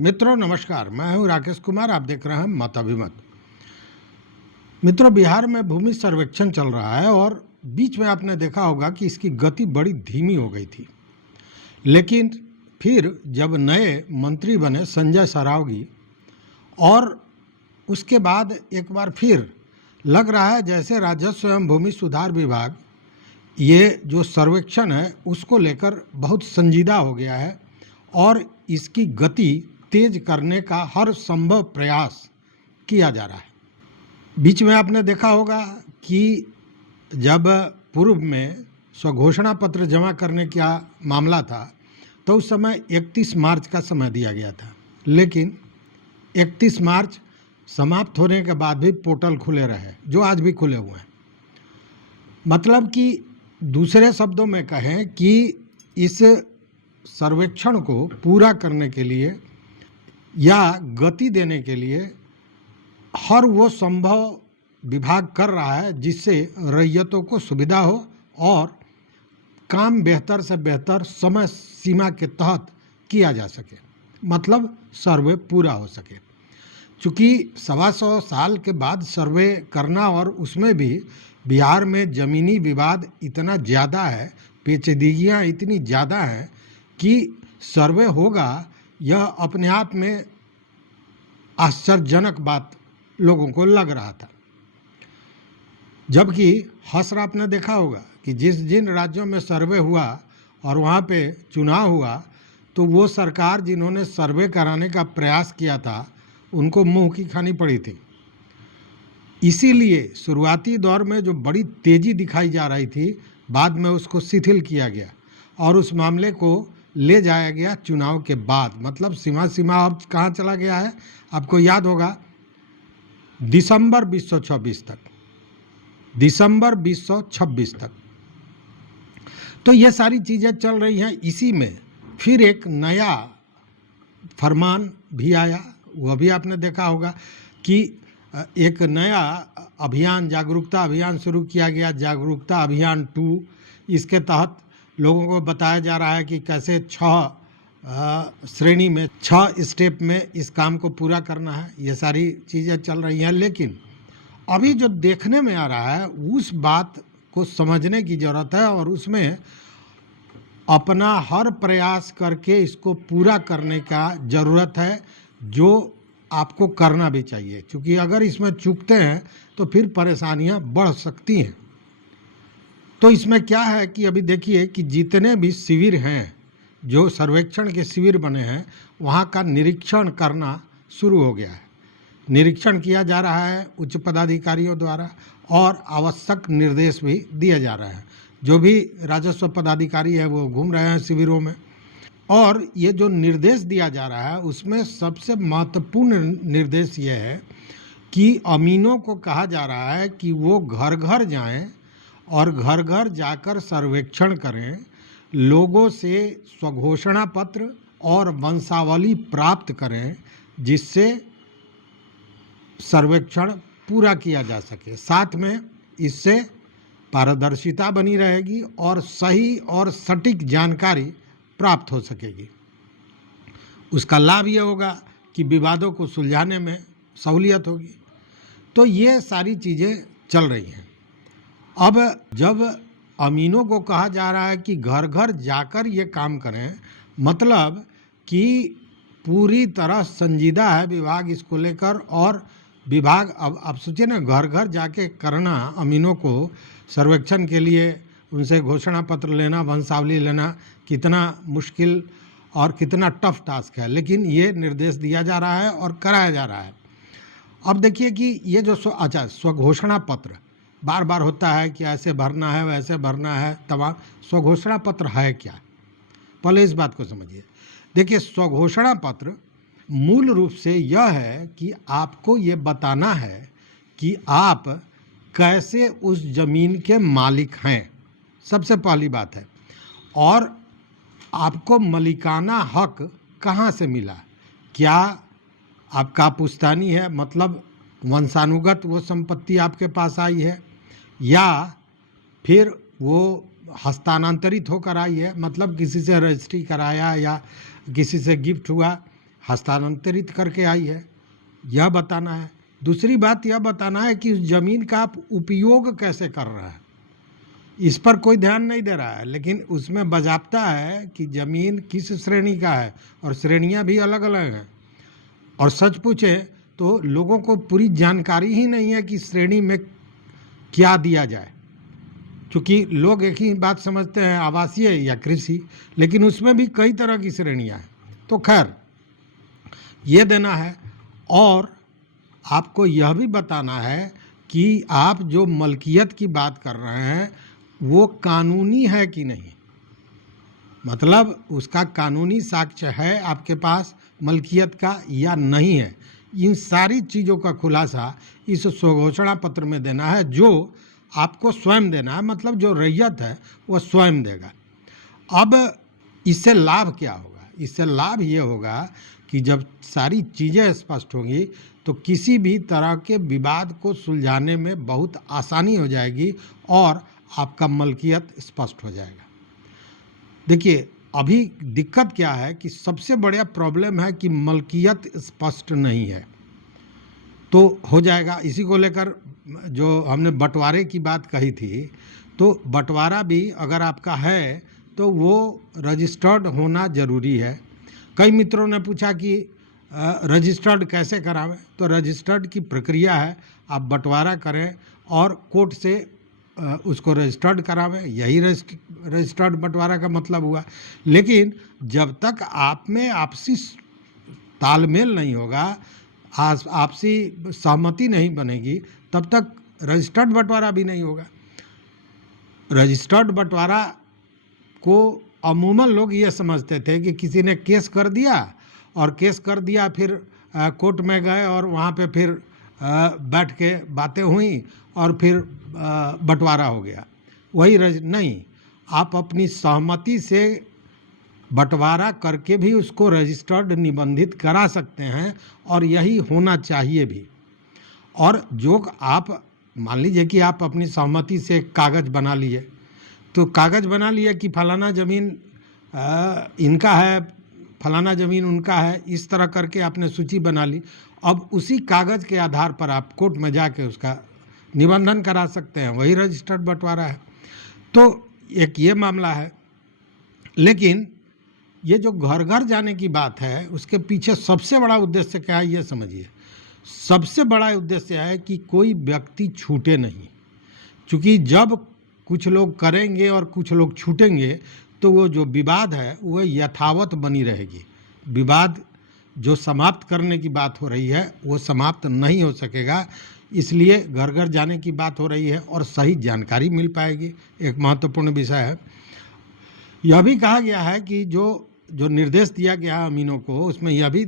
मित्रों नमस्कार, मैं हूं राकेश कुमार। आप देख रहे हैं मत अभिमत। मित्रों, बिहार में भूमि सर्वेक्षण चल रहा है और बीच में आपने देखा होगा कि इसकी गति बड़ी धीमी हो गई थी। लेकिन फिर जब नए मंत्री बने संजय सरावगी, और उसके बाद एक बार फिर लग रहा है जैसे राजस्व एवं भूमि सुधार विभाग ये जो सर्वेक्षण है उसको लेकर बहुत संजीदा हो गया है और इसकी गति तेज करने का हर संभव प्रयास किया जा रहा है। बीच में आपने देखा होगा कि जब पूर्व में स्वघोषणा पत्र जमा करने का मामला था तो उस समय 31 मार्च का समय दिया गया था, लेकिन 31 मार्च समाप्त होने के बाद भी पोर्टल खुले रहे, जो आज भी खुले हुए हैं। मतलब कि दूसरे शब्दों में कहें कि इस सर्वेक्षण को पूरा करने के लिए या गति देने के लिए हर वो संभव विभाग कर रहा है जिससे रैयतों को सुविधा हो और काम बेहतर से बेहतर समय सीमा के तहत किया जा सके, मतलब सर्वे पूरा हो सके। चूँकि 125 साल के बाद सर्वे करना और उसमें भी बिहार में ज़मीनी विवाद इतना ज़्यादा है, पेचीदगियाँ इतनी ज़्यादा हैं कि सर्वे होगा, यह अपने आप में आश्चर्यजनक बात लोगों को लग रहा था। जबकि हसर आपने देखा होगा कि जिन राज्यों में सर्वे हुआ और वहाँ पे चुनाव हुआ तो वो सरकार जिन्होंने सर्वे कराने का प्रयास किया था उनको मुंह की खानी पड़ी थी। इसीलिए शुरुआती दौर में जो बड़ी तेज़ी दिखाई जा रही थी, बाद में उसको शिथिल किया गया और उस मामले को ले जाया गया चुनाव के बाद। मतलब सीमा अब कहाँ चला गया है, आपको याद होगा, दिसंबर 2026 तक, दिसंबर 2026 तक। तो ये सारी चीज़ें चल रही हैं। इसी में फिर एक नया फरमान भी आया, वह भी आपने देखा होगा कि एक नया अभियान, जागरूकता अभियान शुरू किया गया, जागरूकता अभियान 2। इसके तहत लोगों को बताया जा रहा है कि कैसे 6 श्रेणी में, 6 स्टेप में इस काम को पूरा करना है। ये सारी चीज़ें चल रही हैं, लेकिन अभी जो देखने में आ रहा है उस बात को समझने की ज़रूरत है और उसमें अपना हर प्रयास करके इसको पूरा करने का ज़रूरत है, जो आपको करना भी चाहिए। क्योंकि अगर इसमें चूकते हैं तो फिर परेशानियां बढ़ सकती हैं। तो इसमें क्या है कि अभी देखिए कि जितने भी शिविर हैं, जो सर्वेक्षण के शिविर बने हैं, वहाँ का निरीक्षण करना शुरू हो गया है। निरीक्षण किया जा रहा है उच्च पदाधिकारियों द्वारा और आवश्यक निर्देश भी दिए जा रहे हैं। जो भी राजस्व पदाधिकारी है वो घूम रहे हैं शिविरों में, और ये जो निर्देश दिया जा रहा है उसमें सबसे महत्वपूर्ण निर्देश ये है कि अमीनों को कहा जा रहा है कि वो घर घर जाएं और घर घर जाकर सर्वेक्षण करें, लोगों से स्वघोषणा पत्र और वंशावली प्राप्त करें, जिससे सर्वेक्षण पूरा किया जा सके। साथ में इससे पारदर्शिता बनी रहेगी और सही और सटीक जानकारी प्राप्त हो सकेगी। उसका लाभ ये होगा कि विवादों को सुलझाने में सहूलियत होगी। तो ये सारी चीज़ें चल रही हैं। अब जब अमीनों को कहा जा रहा है कि घर घर जाकर ये काम करें, मतलब कि पूरी तरह संजीदा है विभाग इसको लेकर, और विभाग अब सोचिए ना, घर घर जाके करना, अमीनों को सर्वेक्षण के लिए उनसे घोषणा पत्र लेना, वंशावली लेना कितना मुश्किल और कितना टफ टास्क है, लेकिन ये निर्देश दिया जा रहा है और कराया जा रहा है। अब देखिए कि ये जो स्वघोषणा पत्र बार बार होता है कि ऐसे भरना है, वैसे भरना है, तमाम। स्वघोषणा पत्र है क्या, पहले इस बात को समझिए। देखिए, स्वघोषणा पत्र मूल रूप से यह है कि आपको ये बताना है कि आप कैसे उस ज़मीन के मालिक हैं, सबसे पहली बात है। और आपको मलिकाना हक कहाँ से मिला, क्या आपका पुश्तैनी है, मतलब वंशानुगत वो संपत्ति आपके पास आई है, या फिर वो हस्तांतरित होकर आई है, मतलब किसी से रजिस्ट्री कराया या किसी से गिफ्ट हुआ, हस्तांतरित करके आई है, यह बताना है। दूसरी बात यह बताना है कि उस ज़मीन का आप उपयोग कैसे कर रहे हैं, इस पर कोई ध्यान नहीं दे रहा है। लेकिन उसमें बाज़ाब्ता है कि ज़मीन किस श्रेणी का है, और श्रेणियां भी अलग अलग हैं। और सच पूछें तो लोगों को पूरी जानकारी ही नहीं है कि श्रेणी में क्या दिया जाए, क्योंकि लोग एक ही बात समझते हैं, आवासीय या कृषि, लेकिन उसमें भी कई तरह की श्रेणियां हैं। तो खैर ये देना है। और आपको यह भी बताना है कि आप जो मलकियत की बात कर रहे हैं वो कानूनी है कि नहीं, मतलब उसका कानूनी साक्ष्य है आपके पास मलकियत का या नहीं है। इन सारी चीज़ों का खुलासा इस स्वघोषणा पत्र में देना है, जो आपको स्वयं देना है, मतलब जो रैयत है वह स्वयं देगा। अब इससे लाभ क्या होगा? इससे लाभ ये होगा कि जब सारी चीज़ें स्पष्ट होंगी तो किसी भी तरह के विवाद को सुलझाने में बहुत आसानी हो जाएगी और आपका मलकियत स्पष्ट हो जाएगा। देखिए, अभी दिक्कत क्या है कि सबसे बड़ा प्रॉब्लम है कि मलकियत स्पष्ट नहीं है। तो हो जाएगा, इसी को लेकर जो हमने बंटवारे की बात कही थी, तो बंटवारा भी अगर आपका है तो वो रजिस्टर्ड होना ज़रूरी है। कई मित्रों ने पूछा कि रजिस्टर्ड कैसे करावें, तो रजिस्टर्ड की प्रक्रिया है, आप बंटवारा करें और कोर्ट से उसको रजिस्टर्ड करावें, यही रजिस्टर्ड बंटवारा का मतलब हुआ। लेकिन जब तक आप में आपसी तालमेल नहीं होगा, आपसी सहमति नहीं बनेगी, तब तक रजिस्टर्ड बंटवारा भी नहीं होगा। रजिस्टर्ड बंटवारा को अमूमन लोग ये समझते थे कि किसी ने केस कर दिया और केस कर दिया, फिर कोर्ट में गए और वहाँ पे फिर बैठ के बातें हुई और फिर बंटवारा हो गया। वही नहीं, आप अपनी सहमति से बंटवारा करके भी उसको रजिस्टर्ड निबंधित करा सकते हैं, और यही होना चाहिए भी। और जो आप मान लीजिए कि आप अपनी सहमति से कागज़ बना लिए, तो कागज़ बना लिया कि फलाना ज़मीन इनका है, फलाना ज़मीन उनका है, इस तरह करके आपने सूची बना ली। अब उसी कागज़ के आधार पर आप कोर्ट में जाके उसका निबंधन करा सकते हैं, वही रजिस्टर्ड बंटवारा है। तो एक ये मामला है। लेकिन ये जो घर घर जाने की बात है, उसके पीछे सबसे बड़ा उद्देश्य क्या है ये समझिए। सबसे बड़ा उद्देश्य है कि कोई व्यक्ति छूटे नहीं, क्योंकि जब कुछ लोग करेंगे और कुछ लोग छूटेंगे तो वो जो विवाद है वो यथावत बनी रहेगी। विवाद जो समाप्त करने की बात हो रही है वो समाप्त नहीं हो सकेगा। इसलिए घर घर जाने की बात हो रही है और सही जानकारी मिल पाएगी, एक महत्वपूर्ण विषय है। यह भी कहा गया है कि जो निर्देश दिया गया है अमीनों को, उसमें यह भी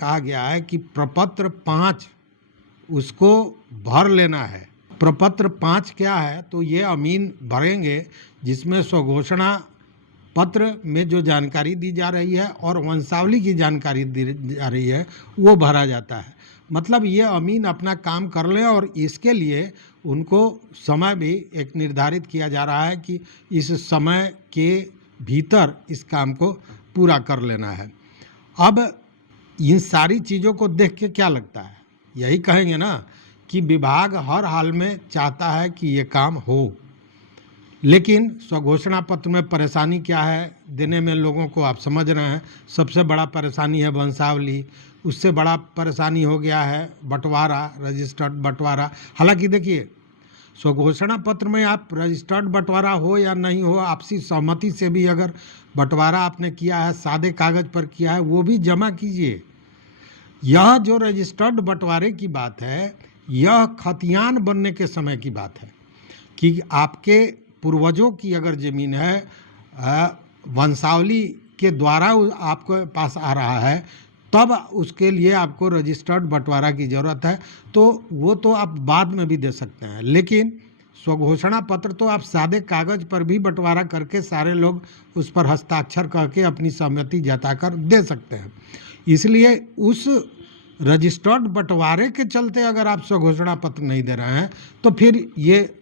कहा गया है कि प्रपत्र 5 उसको भर लेना है। प्रपत्र 5 क्या है? तो ये अमीन भरेंगे जिसमें स्वघोषणा पत्र में जो जानकारी दी जा रही है और वंशावली की जानकारी दी जा रही है वो भरा जाता है। मतलब ये अमीन अपना काम कर लें, और इसके लिए उनको समय भी एक निर्धारित किया जा रहा है कि इस समय के भीतर इस काम को पूरा कर लेना है। अब इन सारी चीज़ों को देख के क्या लगता है? यही कहेंगे ना कि विभाग हर हाल में चाहता है कि ये काम हो। लेकिन स्वघोषणा पत्र में परेशानी क्या है देने में, लोगों को आप समझ रहे हैं। सबसे बड़ा परेशानी है वंशावली, उससे बड़ा परेशानी हो गया है बंटवारा, रजिस्टर्ड बंटवारा। हालांकि देखिए, स्वघोषणा पत्र में आप रजिस्टर्ड बंटवारा हो या नहीं हो, आपसी सहमति से भी अगर बंटवारा आपने किया है, सादे कागज़ पर किया है, वो भी जमा कीजिए। यह जो रजिस्टर्ड बंटवारे की बात है, यह खतियान बनने के समय की बात है कि आपके पूर्वजों की अगर ज़मीन है, वंशावली के द्वारा आपके पास आ रहा है, तब उसके लिए आपको रजिस्टर्ड बंटवारा की ज़रूरत है। तो वो तो आप बाद में भी दे सकते हैं, लेकिन स्वघोषणा पत्र तो आप सादे कागज़ पर भी बंटवारा करके सारे लोग उस पर हस्ताक्षर करके अपनी सहमति जताकर दे सकते हैं। इसलिए उस रजिस्टर्ड बंटवारे के चलते अगर आप स्वघोषणा पत्र नहीं दे रहे हैं तो फिर ये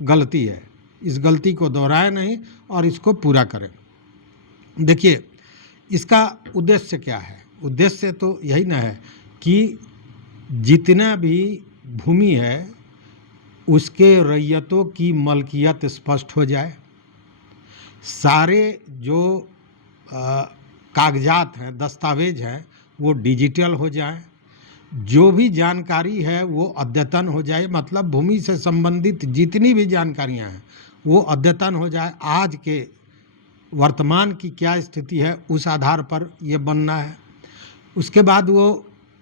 गलती है। इस गलती को दोहराएं नहीं और इसको पूरा करें। देखिए, इसका उद्देश्य क्या है? उद्देश्य तो यही ना है कि जितना भी भूमि है उसके रैयतों की मलकियत स्पष्ट हो जाए, सारे जो कागजात हैं, दस्तावेज हैं, वो डिजिटल हो जाए, जो भी जानकारी है वो अद्यतन हो जाए, मतलब भूमि से संबंधित जितनी भी जानकारियां हैं वो अद्यतन हो जाए। आज के वर्तमान की क्या स्थिति है उस आधार पर ये बनना है। उसके बाद वो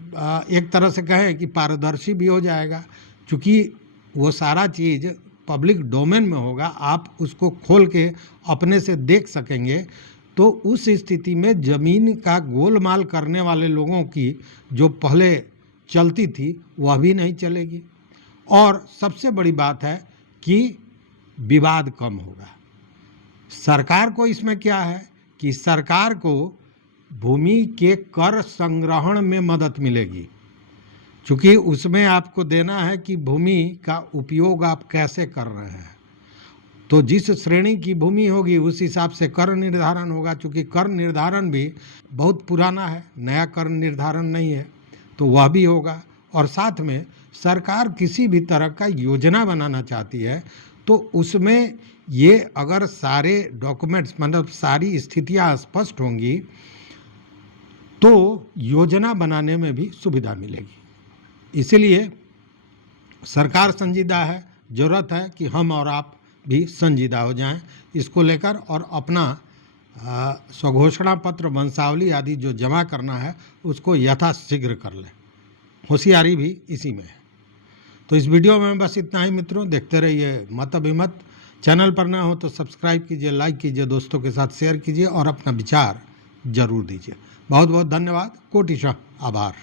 एक तरह से कहें कि पारदर्शी भी हो जाएगा, क्योंकि वो सारा चीज़ पब्लिक डोमेन में होगा, आप उसको खोल के अपने से देख सकेंगे। तो उस स्थिति में ज़मीन का गोलमाल करने वाले लोगों की जो पहले चलती थी वह भी नहीं चलेगी, और सबसे बड़ी बात है कि विवाद कम होगा। सरकार को इसमें क्या है कि सरकार को भूमि के कर संग्रहण में मदद मिलेगी, क्योंकि उसमें आपको देना है कि भूमि का उपयोग आप कैसे कर रहे हैं। तो जिस श्रेणी की भूमि होगी उस हिसाब से कर निर्धारण होगा, क्योंकि कर निर्धारण भी बहुत पुराना है, नया कर निर्धारण नहीं है, तो वह भी होगा। और साथ में सरकार किसी भी तरह का योजना बनाना चाहती है तो उसमें ये अगर सारे डॉक्यूमेंट्स मतलब सारी स्थितियां स्पष्ट होंगी तो योजना बनाने में भी सुविधा मिलेगी। इसलिए सरकार संजीदा है, ज़रूरत है कि हम और आप भी संजीदा हो जाएं इसको लेकर, और अपना स्वघोषणा पत्र, वंशावली आदि जो जमा करना है उसको यथाशीघ्र कर लें। होशियारी भी इसी में है। तो इस वीडियो में बस इतना ही मित्रों, देखते रहिए मत अभिमत। चैनल पर न हो तो सब्सक्राइब कीजिए, लाइक कीजिए, दोस्तों के साथ शेयर कीजिए और अपना विचार जरूर दीजिए। बहुत बहुत धन्यवाद, कोटिशः आभार।